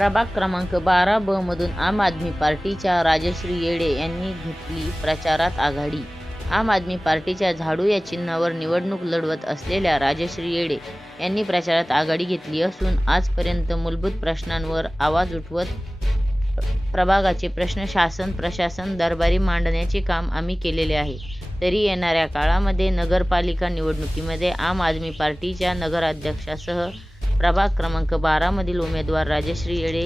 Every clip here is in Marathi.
प्रभाग क्रमांक 12 ब मधून आम आदमी पार्टीच्या राजश्री येडे यांनी घेतली प्रचारात आघाडी। आम आदमी पार्टीच्या झाडू या चिन्हावर निवडणूक लढवत असलेल्या राजश्री येडे यांनी प्रचारात आघाडी घेतली असून आजपर्यंत मूलभूत प्रश्नांवर आवाज उठवत प्रभागाचे प्रश्न शासन प्रशासन दरबारी मांडण्याचे काम आम्ही केलेले आहे। तरी येणाऱ्या काळामध्ये नगरपालिका निवडणुकीमध्ये आम आदमी पार्टीच्या नगराध्यक्षासह प्रभाग क्रमांक 12 मधील उमेदवार राजश्री येडे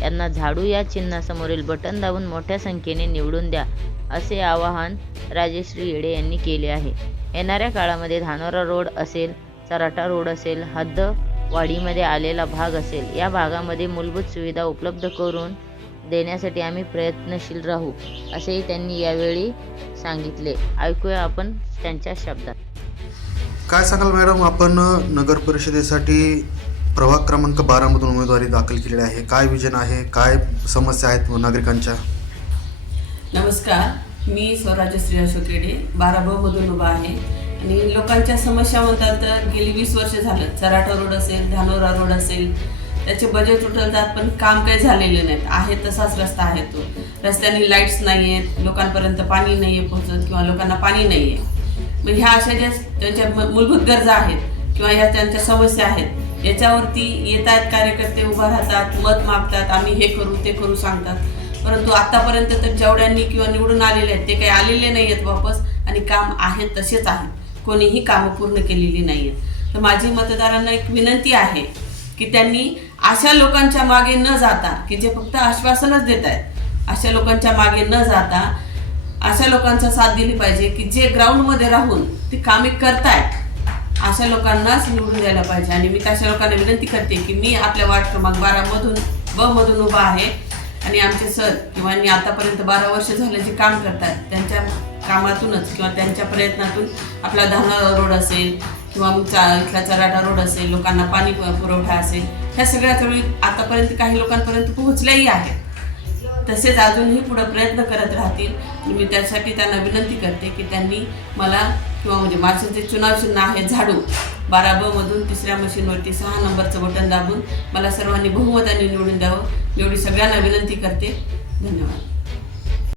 यांना झाडू या चिन्हासमोरील बटन दाबून मोठ्या संख्येने निवडून द्या, असे आवाहन राजश्री येडे यांनी केले आहे। येणाऱ्या काळामध्ये धानोरा रोड असेल, चराटा रोड असेल, हद्दवाढीमध्ये आलेला भाग असेल, या भागामध्ये मूलभूत सुविधा उपलब्ध करून देण्यासाठी आम्ही प्रयत्नशील राहू, असेही त्यांनी यावेळी सांगितले। ऐकूया आपण त्यांच्या शब्दात। काय सांगाल मॅडम, आपण नगर परिषदेसाठी प्रभाग क्रमांक 12 मधून उमेदवारी दाखल केलेली आहे, काय विजन आहे, काय समस्या आहेत नागरिकांच्या? नमस्कार, मी राजश्री अशोक येडे 12 ब मधून उभा आहे आणि लोकांच्या समस्या म्हणतात तर गेली 20 वर्ष झालं चराटा रोड असेल, धानोरा रोड असेल, त्याचे बजेट उठवतात पण काम काही झालेले नाहीत। आहे तसाच रस्ता आहे तो, रस्त्याने लाईट्स नाही आहेत, लोकांपर्यंत पाणी नाही आहे पोहोचत किंवा लोकांना पाणी नाही आहे। मग ह्या अशा ज्या त्यांच्या मूलभूत गरजा आहेत किंवा ह्या त्यांच्या समस्या आहेत, याच्यावरती येतात कार्यकर्ते, उभा राहतात, मत मागतात, आम्ही हे करू ते करू सांगतात। परंतु आतापर्यंत तर जेवढ्यांनी किंवा निवडून आलेले आहेत ते काही आलेले नाही आहेत वापस, आणि काम आहेत तसेच आहेत, कोणीही कामं पूर्ण केलेली नाही आहेत। तर माझी मतदारांना एक विनंती आहे की त्यांनी अशा लोकांच्या मागे न जाता, की जे फक्त आश्वासनच देत आहेत, अशा लोकांच्या मागे न जाता अशा लोकांचा साथ दिली पाहिजे की जे ग्राउंडमध्ये राहून ती कामे करतायत, अशा लोकांनाच निवडून द्यायला पाहिजे। आणि मी तशा लोकांना विनंती करते की मी आपल्या वार्ड क्रमांक 12 ब मधून उभा आहे आणि आमचे सर किंवा आतापर्यंत 12 वर्ष झाले जे काम करतात त्यांच्या कामातूनच किंवा त्यांच्या प्रयत्नातून आपला धानोरा रोड असेल किंवा मग इथला चराटा रोड असेल, लोकांना पाणी पुरवठा असेल, ह्या सगळ्या चळवळी आतापर्यंत काही लोकांपर्यंत पोहोचल्याही आहेत, तसेच अजूनही पुढे प्रयत्न करत राहतील। मी त्यासाठी त्यांना विनंती करते की त्यांनी मला किंवा म्हणजे माझं जे चुनाव चिन्ह आहे झाडू 12 ब मधून 3ऱ्या मशीनवरती 6 नंबरचं बटन दाबून मला सर्वांनी बहुमताने निवडून द्यावं, एवढी सगळ्यांना विनंती करते। धन्यवाद।